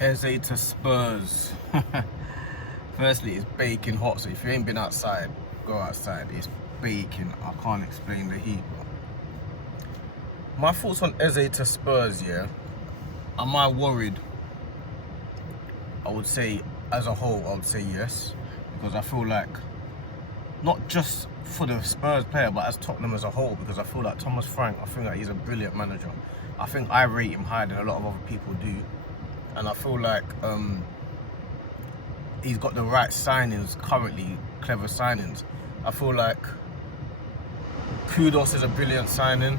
Eze to Spurs. Firstly, it's baking hot, so if you ain't been outside, go outside. It's baking. I can't explain the heat. My thoughts on Eze to Spurs, yeah. Am I worried? I would say, as a whole, I would say yes. Because I feel like, not just for the Spurs player, but as Tottenham as a whole, because I feel like Thomas Frank, I think that he's a brilliant manager. I think I rate him higher than a lot of other people do. And I feel like he's got the right signings currently, clever signings. I feel like Kudos is a brilliant signing.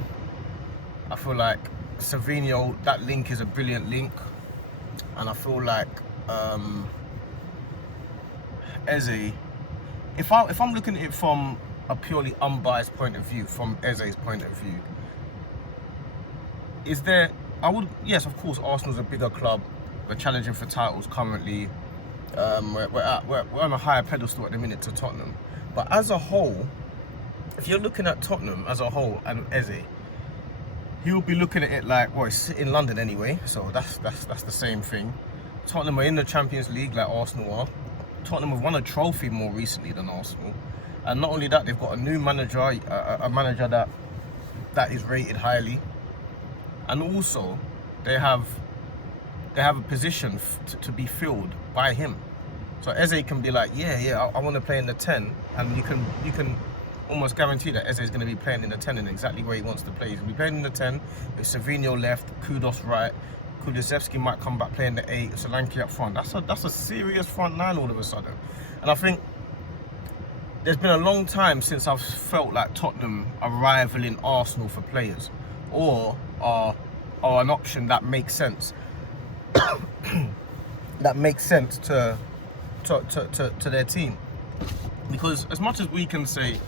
I feel like Savinho, that link is a brilliant link. And I feel like Eze, if I'm looking at it from a purely unbiased point of view, from Eze's point of view, yes, of course, Arsenal's a bigger club. We're challenging for titles currently. We're on a higher pedestal at the minute to Tottenham. But as a whole, if you're looking at Tottenham as a whole and Eze, he'll be looking at it like, well, it's in London anyway, so that's the same thing. Tottenham are in the Champions League like Arsenal are. Tottenham have won a trophy more recently than Arsenal. And not only that, they've got a new manager, a manager that is rated highly. And also, they have a position to be filled by him. So Eze can be like, yeah, I want to play in the 10, and you can almost guarantee that Eze is going to be playing in the 10 in exactly where he wants to play. He's going to be playing in the 10, with Savinho left, Kudos right, Kulusevski might come back playing the 8, Solanke up front. That's a serious front line all of a sudden. And I think there's been a long time since I've felt like Tottenham are rivaling Arsenal for players, or are an option that makes sense. That makes sense to their team. Because as much as we can say,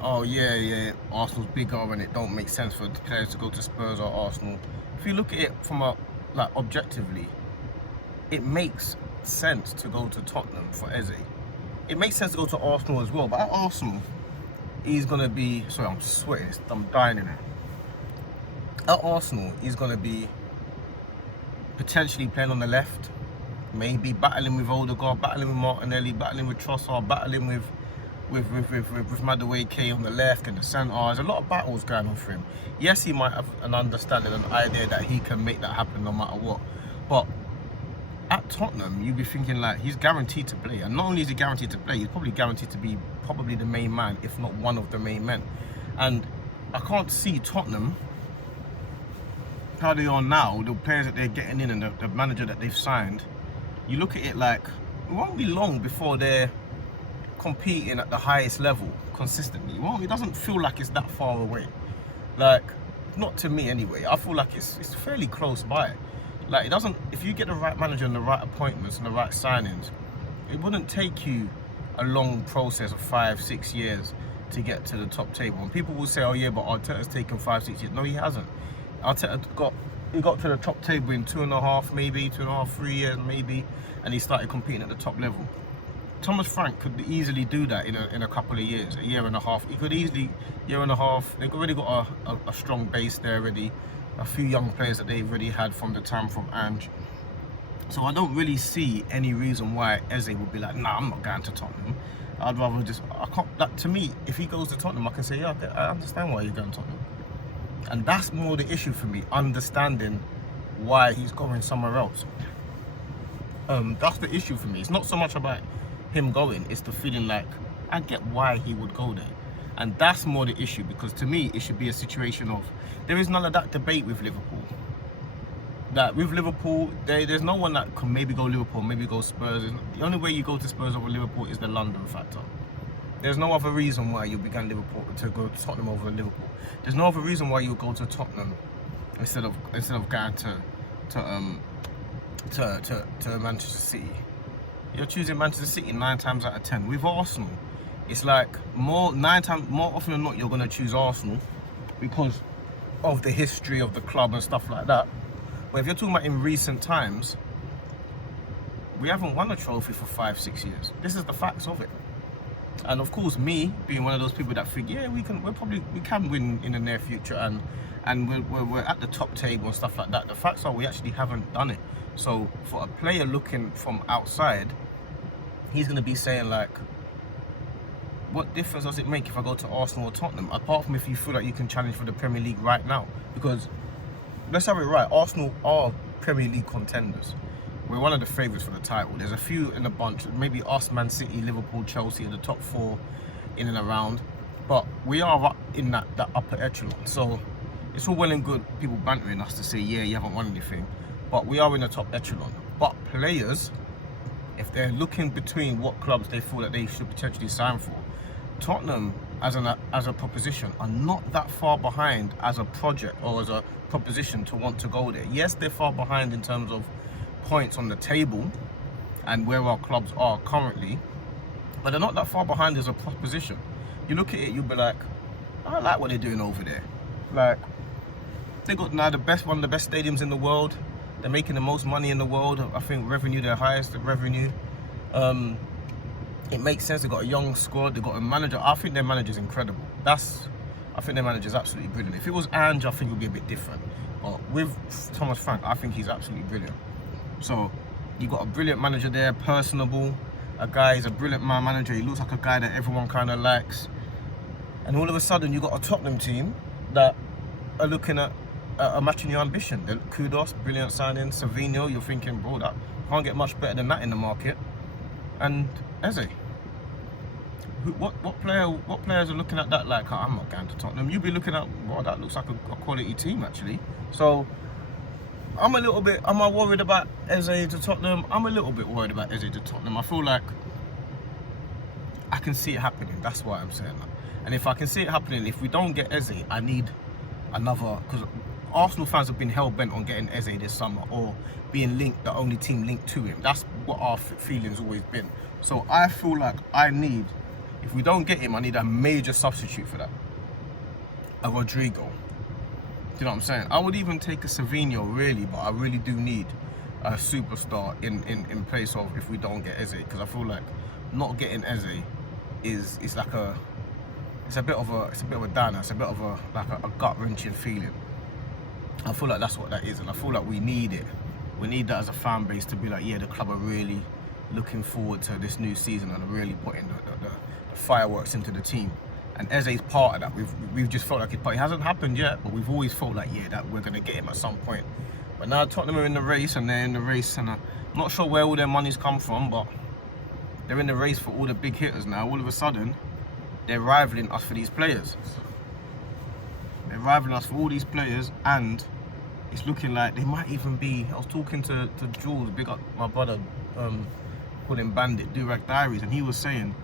oh yeah, Arsenal's bigger and it don't make sense for players to go to Spurs or Arsenal, if you look at it from objectively, it makes sense to go to Tottenham for Eze. It makes sense to go to Arsenal as well, but at Arsenal, he's gonna be, sorry, I'm sweating, I'm dying in it. At Arsenal, he's gonna be potentially playing on the left, maybe battling with Odegaard, battling with Martinelli, battling with Trossard, battling with Madueke on the left and the centre. There's a lot of battles going on for him. Yes, he might have an understanding, an idea that he can make that happen no matter what. But at Tottenham, you'd be thinking like, he's guaranteed to play. And not only is he guaranteed to play, he's probably guaranteed to be probably the main man, if not one of the main men. And I can't see Tottenham, how they are now, the players that they're getting in and the manager that they've signed, you look at it like, it won't be long before they're competing at the highest level consistently. Well, it doesn't feel like it's that far away. Like, not to me anyway. I feel like it's fairly close by. Like, it doesn't, if you get the right manager and the right appointments and the right signings, it wouldn't take you a long process of 5-6 years to get to the top table. And people will say, oh yeah, but Arteta's taken 5-6 years. No, he hasn't. Arteta got to the top table in 2.5, maybe 2.5, 3 years maybe, and he started competing at the top level. Thomas Frank could easily do that in a couple of years, a year and a half. He could easily, year and a half. They've already got a strong base there already. A few young players that they've already had from the time from Ange. So I don't really see any reason why Eze would be like, nah, I'm not going to Tottenham. I'd rather just, I can't, that, to me, if he goes to Tottenham, I can say, yeah, okay, I understand why you're going to Tottenham. And that's more the issue for me, understanding why he's going somewhere else. That's the issue for me. It's not so much about him going, it's the feeling like, I get why he would go there. And that's more the issue, because to me, it should be a situation of, there is none of that debate with Liverpool. That with Liverpool, there's no one that can maybe go Liverpool, maybe go Spurs. The only way you go to Spurs over Liverpool is the London factor. There's no other reason why you began Liverpool to go to Tottenham over Liverpool. There's no other reason why you go to Tottenham instead of going to Manchester City. You're choosing Manchester City 9 times out of 10. With Arsenal, it's like more often than not you're gonna choose Arsenal because of the history of the club and stuff like that. But if you're talking about in recent times, we haven't won a trophy for 5-6 years. This is the facts of it. And of course, me being one of those people that think, yeah, we can win in the near future, and and we're at the top table and stuff like that. The facts are we actually haven't done it. So for a player looking from outside, he's going to be saying like, what difference does it make if I go to Arsenal or Tottenham? Apart from if you feel like you can challenge for the Premier League right now. Because, let's have it right, Arsenal are Premier League contenders. We're one of the favourites for the title. There's a few in the bunch, maybe us, Man City, Liverpool, Chelsea are the top 4 in and around. But we are up in that upper echelon. So it's all well and good people bantering us to say, yeah, you haven't won anything. But we are in the top echelon. But players, if they're looking between what clubs they feel that they should potentially sign for, Tottenham as a proposition are not that far behind as a project or as a proposition to want to go there. Yes, they're far behind in terms of points on the table and where our clubs are currently, but they're not that far behind as a proposition. You look at it, you'll be like, I like what they're doing over there. Like, they got now one of the best stadiums in the world. They're making the most money in the world. I think revenue, their highest revenue. It makes sense. They've got a young squad. They've got a manager. I think their manager's incredible. I think their manager's absolutely brilliant. If it was Ange, I think it would be a bit different. But with Thomas Frank, I think he's absolutely brilliant. So you've got a brilliant manager there, personable. He's a brilliant manager. He looks like a guy that everyone kind of likes. And all of a sudden, you've got a Tottenham team that are looking at matching your ambition. Kudos, brilliant signing. Savinho, you're thinking, bro, that can't get much better than that in the market. And Eze, what players are looking at that like, oh, I'm not going to Tottenham? You'll be looking at, well, that looks like a quality team actually. So am I worried about Eze to Tottenham? I'm a little bit worried about Eze to Tottenham. I feel like I can see it happening. That's why I'm saying that. And if I can see it happening, if we don't get Eze, I need another, because Arsenal fans have been hell-bent on getting Eze this summer or being linked, the only team linked to him. That's what our feeling's always been. So I feel like if we don't get him, I need a major substitute for that. A Rodrigo. Do you know what I'm saying? I would even take a Savinho really, but I really do need a superstar in place of if we don't get Eze, because I feel like not getting Eze is a bit of a downer. It's a bit of a gut-wrenching feeling. I feel like that's what that is, and I feel like we need it. We need that as a fan base to be like, yeah, the club are really looking forward to this new season and are really putting the fireworks into the team. And Eze's part of that. We've just felt like it, but it hasn't happened yet. But we've always felt like, yeah, that we're gonna get him at some point. But now Tottenham are in the race, and they're in the race, and I'm not sure where all their money's come from, but they're in the race for all the big hitters now. All of a sudden, they're rivaling us for these players. They're rivaling us for all these players, and it's looking like they might even be. I was talking to Jules, big up my brother, called him Bandit, Durag Diaries, and he was saying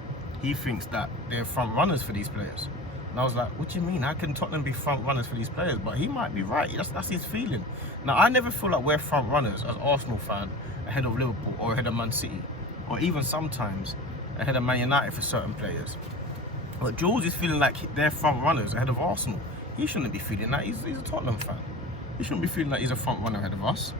he thinks that they're front runners for these players. And I was like, what do you mean? How can Tottenham be front runners for these players? But he might be right. That's his feeling. Now, I never feel like we're front runners as Arsenal fan ahead of Liverpool or ahead of Man City, or even sometimes ahead of Man United for certain players. But Jules is feeling like they're front runners ahead of Arsenal. He shouldn't be feeling that. He's a Tottenham fan. He shouldn't be feeling like he's a front runner ahead of us.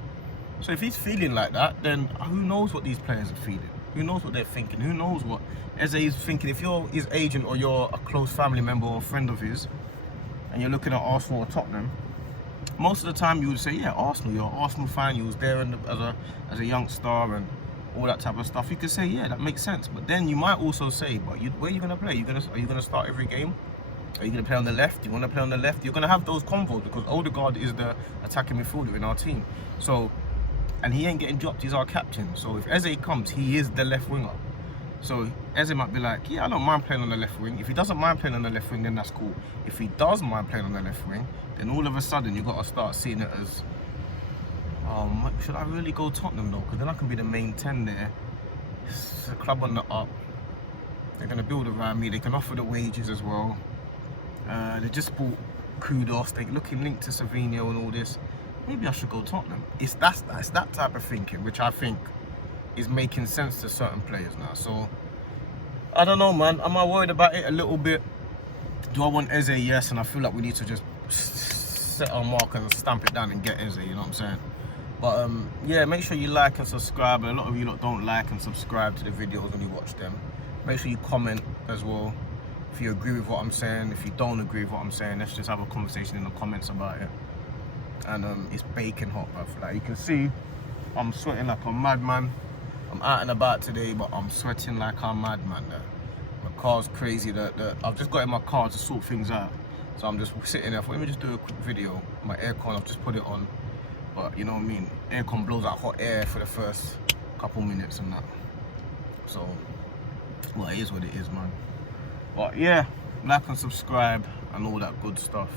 So if he's feeling like that, then who knows what these players are feeling? Who knows what they're thinking? Who knows what Eze is thinking? If you're his agent or you're a close family member or a friend of his, and you're looking at Arsenal or Tottenham, most of the time you would say, yeah, Arsenal. You're an Arsenal fan. You was there as a young star and all that type of stuff. You could say, yeah, that makes sense. But then you might also say, but where are you going to play? Are you going to start every game? Are you going to play on the left? Do you want to play on the left? You're going to have those combos because Odegaard is the attacking midfielder in our team. So, and he ain't getting dropped. He's our captain. So if Eze comes, he is the left winger. So Eze might be like, yeah, I don't mind playing on the left wing. If he doesn't mind playing on the left wing, then that's cool. If he does mind playing on the left wing, then all of a sudden you've got to start seeing it as, should I really go Tottenham though? Because then I can be the main 10 there. It's a club on the up. They're going to build around me. They can offer the wages as well. They just bought Kudos. They're looking linked to Savinho and all this. Maybe I should go Tottenham. It's that type of thinking, which I think is making sense to certain players now. So, I don't know, man. Am I worried about it a little bit? Do I want Eze? Yes, and I feel like we need to just set our mark and stamp it down and get Eze, you know what I'm saying? But, yeah, make sure you like and subscribe. A lot of you lot don't like and subscribe to the videos when you watch them. Make sure you comment as well. If you agree with what I'm saying, if you don't agree with what I'm saying, let's just have a conversation in the comments about it. And it's baking hot, bruv. Like you can see, I'm sweating like a madman. I'm out and about today, but I'm sweating like a madman. My car's crazy. I've just got in my car to sort things out, so I'm just sitting there. Let me just do a quick video. My aircon, I've just put it on, but you know what I mean. Aircon blows out hot air for the first couple minutes and that. So, well, it is what it is, man. But yeah, like and subscribe and all that good stuff.